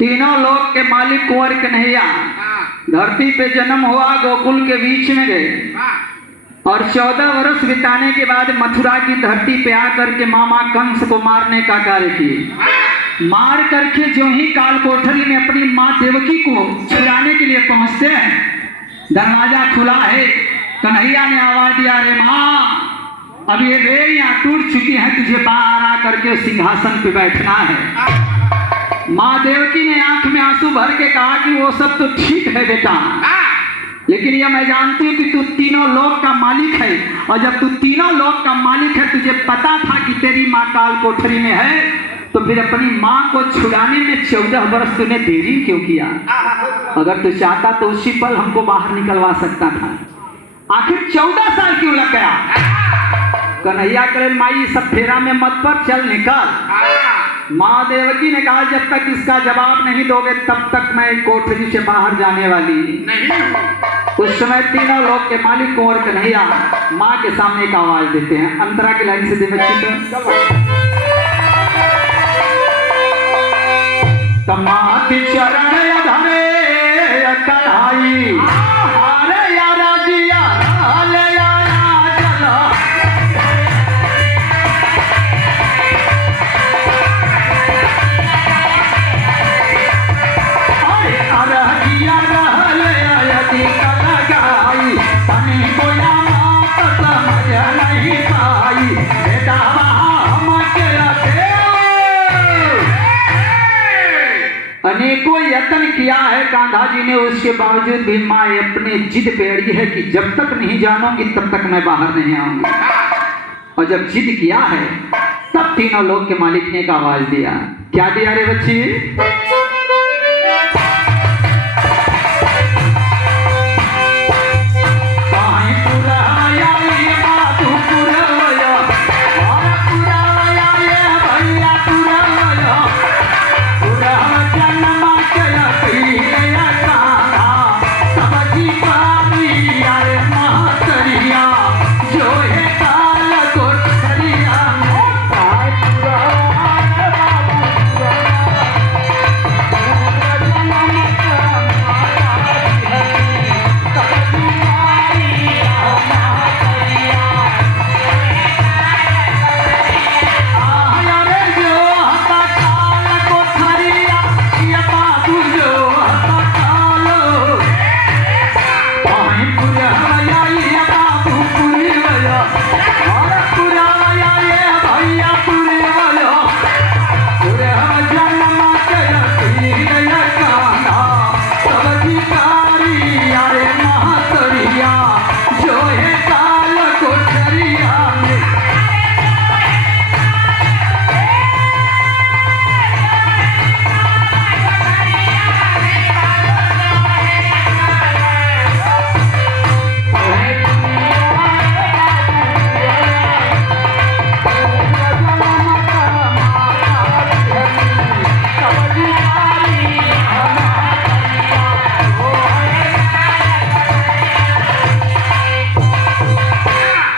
तीनों लोक के मालिक कुंवर कन्हैया धरती पे जन्म हुआ, गोकुल के बीच में गए और 14 वर्ष बिताने के बाद मथुरा की धरती पे आकर के मामा कंस को मारने का कार्य किए। मार करके जो ही काल कोठरी में अपनी माँ देवकी को छुड़ाने के लिए पहुंचते हैं, दरवाजा खुला है। कन्हैया ने आवाज दिया, रे माँ, अब ये बेड़ियां टूट चुकी हैं, तुझे बाहर आकर के सिंहासन पे बैठना है। माँ देवकी ने आंख में आंसू भर के कहा कि वो सब तो ठीक है बेटा, लेकिन ये मैं जानती हूँ कि तू तीनों लोक का मालिक है, और जब तू तीनों लोक का मालिक है, तुझे पता था कि तेरी माँ काल कोठरी में है, तो फिर अपनी माँ को छुड़ाने में 14 वर्ष तूने देरी क्यों किया? अगर तू चाहता तो उसी पल हमको बाहर निकलवा सकता था, आखिर 14 साल क्यों लग गया? कन्हैया करे, माई सब फेरा में मत पर, चल निकल। माँ देवकी ने कहा, जब तक इसका जवाब नहीं दोगे तब तक मैं कोठरी से बाहर जाने वाली नहीं। उस समय तीनों लोक के मालिक कुंवर कन्हैया माँ के सामने एक आवाज देते हैं। अंतरा की लाइन से दे तमात चरण धरे कन्हई, अरे यारा जिया ले आया चला, अरे अरे जिया ले आया टीका लगाई, तनी कोया मात समझ नहीं पाई, बेटा हम के अनेकों यत्न किया है कान्हा जी ने, उसके बावजूद भी माँ अपने जिद पे अड़ी है कि जब तक नहीं जानूंगी तब तक मैं बाहर नहीं आऊंगी। और जब जिद किया है तब तीनों लोक के मालिक ने एक आवाज दिया। क्या दिया रे बच्ची?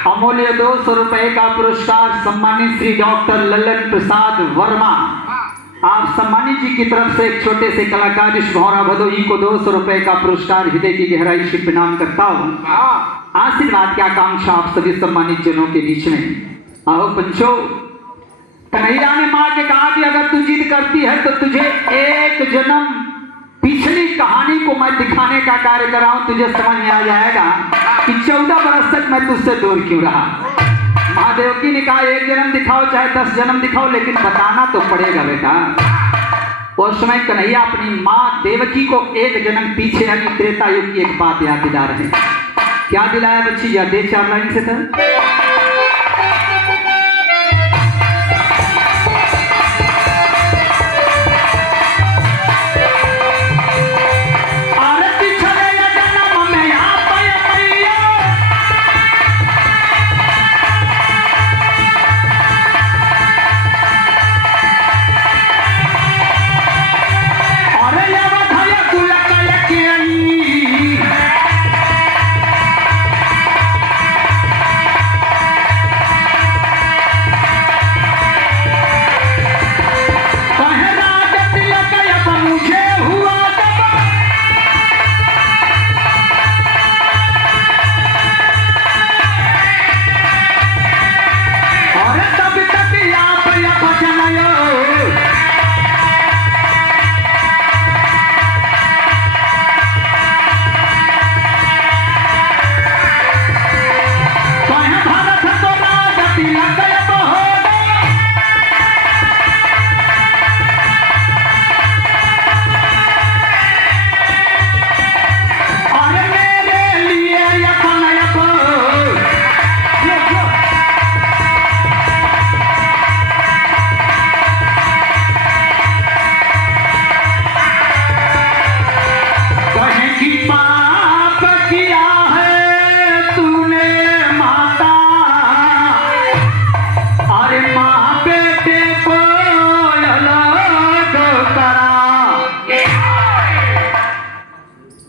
अमूल्य 200 रुपए का पुरस्कार सम्मानित श्री डॉक्टर ललन प्रसाद वर्मा, आप सम्मानित जी की तरफ से एक छोटे से कलाकार भौरा भदोही को 200 रुपए का पुरस्कार हृदय की गहराई से प्रणाम करता हूँ। आशीर्वाद की आकांक्षा आप सभी सम्मानित जनों के बीच में। आओ पंचो, कन्हैया ने माँ के कहा कि अगर तू जिद करती है तो तुझे एक जन्म पिछली कहानी को मैं दिखाने का कार्य कर रहा हूं, तुझे समझ में आ जाएगा कि 14 वर्ष तक मैं तुझसे दूर क्यों रहा। महादेवकी ने कहा, एक जन्म दिखाओ चाहे 10 जन्म दिखाओ, लेकिन बताना तो पड़ेगा बेटा। उस समय कन्हैया अपनी माँ देवकी को एक जन्म पीछे यानी त्रेता युग की एक बात याद दिला रहे हैं। क्या दिलाया बच्ची? या दे 4 लाइन से था।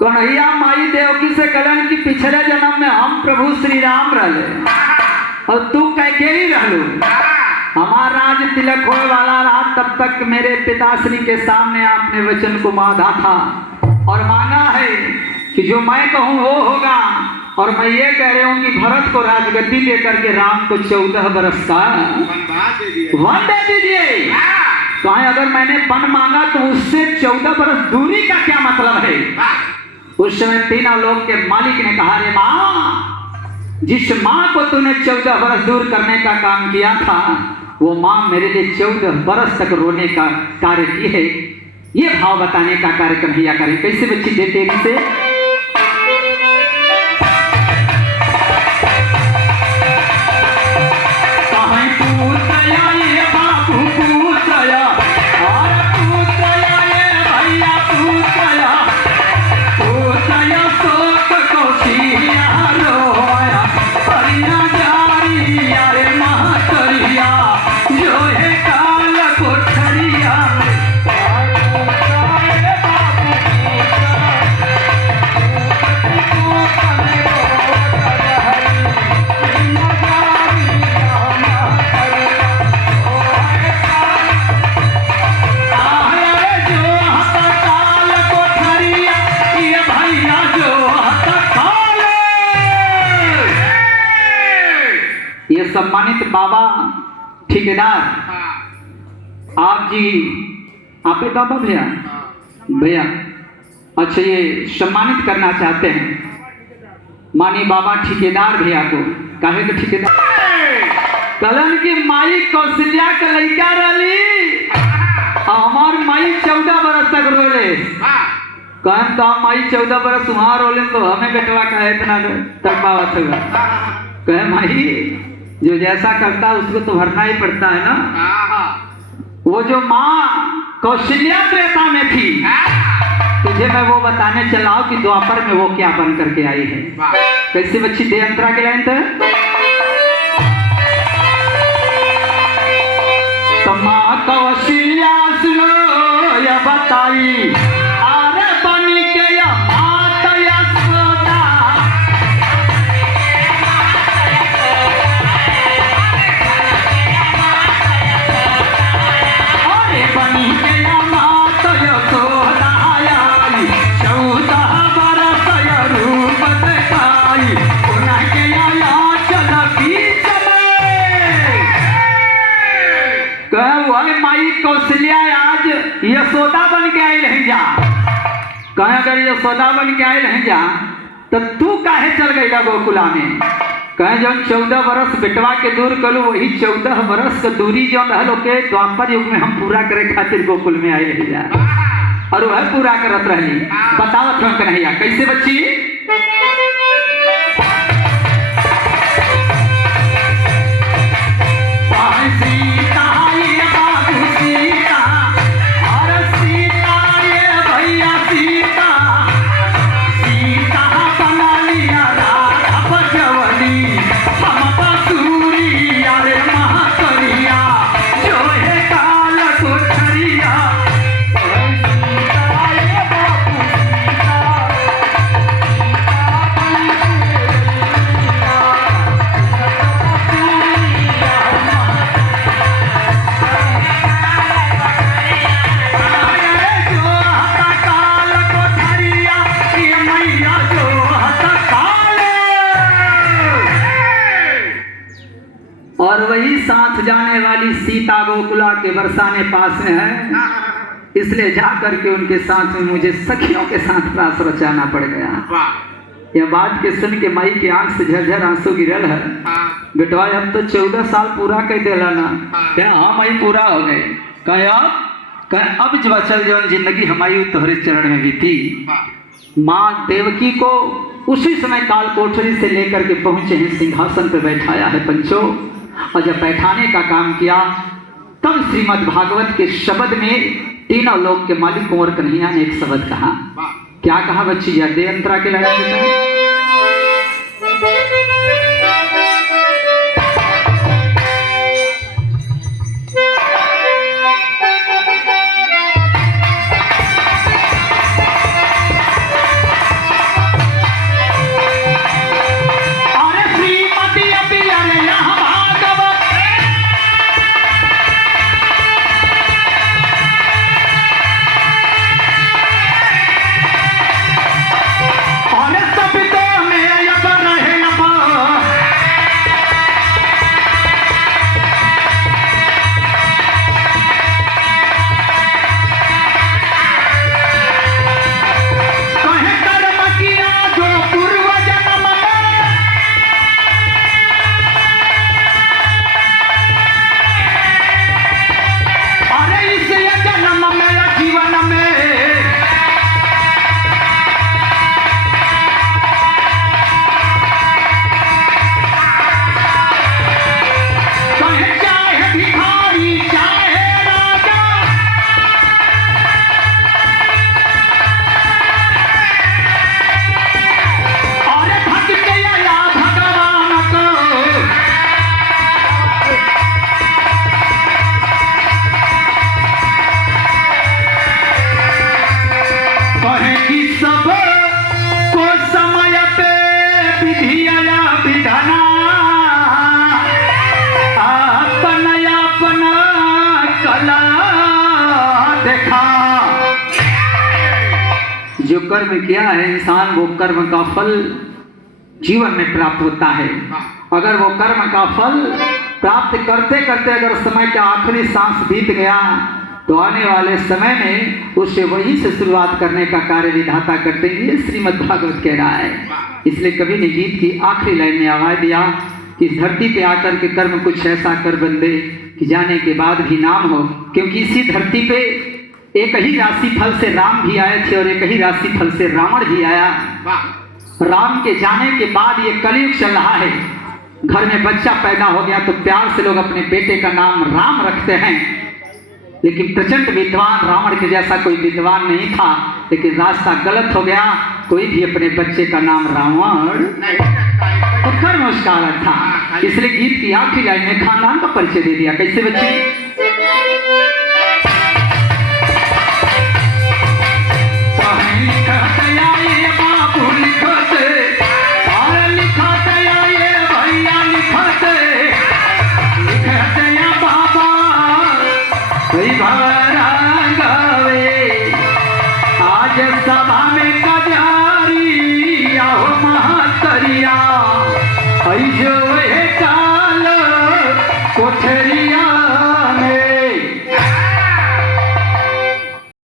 कन्हैया माई देवकी से कहलन कि पिछले जन्म में हम प्रभु श्री राम रहले और तू कैकेयी रहलू। हमारा राज तिलक होने वाला रहा, तब तक मेरे पिताश्री के सामने आपने वचन को बांधा था और मांगा है कि जो मैं कहूँ वो होगा। और मैं ये कह रही हूँ कि भरत को राजगद्दी दे करके राम को 14 बरस का वन दे दीजिए। तो अगर मैंने वन मांगा तो उससे 14 बरस दूरी का क्या मतलब है? उस समय तीनों लोग के मालिक ने कहा, रे माँ, जिस माँ को तूने 14 बरस दूर करने का काम किया था वो माँ मेरे लिए 14 बरस तक रोने का कार्य की है। ये भाव बताने का कार्य कन्हैया करें। कैसे बच्ची देते से सम्मानित बाबा ठेकेदार आप जी, आप बाबा भैया भैया अच्छा, ये सम्मानित करना चाहते हैं मानी बाबा ठेकेदार भैया को। काहे के ठेकेदार कलन की माई कौशल्या के लड़का रही, हमार माई 14 बरस तक रोले। कहन तो माई 14 बरस वहां रोले तो हमें बेटवा का इतना तड़पावत होगा। कहे माई जो जैसा करता है उसको तो भरना ही पड़ता है ना। वो जो माँ कौशल्या त्रेता में थी, तुझे मैं वो बताने चला हूं कि द्वापर में वो क्या बन करके आई है। कैसे बच्ची दे अंतरा के लाइन तो माँ कौशल्या सुनो या बताई, अरे बन के या मात यशोदा, कौशल्या आज यशोदा बन के आई नहीं जा। कहे अगर यशोदा बन के आई नहीं जा तो तू काहे चल गई गोकुला में? कहे जो 14 बरस बेटवा के दूर कलू वही 14 बरस का दूरी जो रहलो के द्वापर युग में हम पूरा करे खातिर गोकुल में आई नहीं जा और वह पूरा करत रही। बतावत हम कन्हैया कैसे बच्ची साथ जाने वाली सीता गोकुला के बरसाने पास में है, इसलिए जाकर के उनके साथ में मुझे सखियों के साथ प्रास रचाना पड़ गया। यह बात के सुन के माई की आंख से झरझर आंसू गिरल है। बेटवा अब तो 14 साल पूरा कर देला ना। क्या हाँ माई पूरा हो गए? कहे अब जब चल जो जिंदगी हमारी तुम्हारे चरण में बीती। माँ देवकी को उसी समय काल कोठरी से लेकर के पहुंचे हैं, सिंहासन पर बैठाया है पंचों। और जब बैठाने का काम किया तब श्रीमद् भागवत के शब्द में तीनों लोक के मालिक कुंवर कन्हैया ने एक शब्द कहा। क्या कहा बच्ची? या दे अंतरा के लाइन जो कर्म किया है इंसान, वो कर्म का फल जीवन में प्राप्त होता है। अगर वो कर्म का फल प्राप्त करते करते अगर समय का आखिरी सांस बीत गया तो आने वाले समय में उससे वहीं से शुरुआत करने का कार्य विधाता करते हैं। ये श्रीमद् भागवत कह रहा है। इसलिए कवि ने गीत की आखिरी लाइन में आवाज दिया कि इस धरती पे आकर के कर्म कुछ ऐसा कर बंदे कि जाने के बाद भी नाम हो। क्योंकि इसी धरती पे एक ही राशि फल से राम भी आए थे और एक ही राशि फल से रावण भी आया। राम के जाने के बाद ये कलयुग चल रहा है। घर में बच्चा पैदा हो गया तो प्यार से लोग अपने बेटे का नाम राम रखते हैं, लेकिन प्रचंड विद्वान रावण के जैसा कोई विद्वान नहीं था, लेकिन रास्ता गलत हो गया। कोई भी अपने बच्चे का नाम रावण तो कर्म उसका अलग था। इसलिए गीत की आखिरी लाइन में खानदान का परिचय दे दिया। कैसे बच्चे?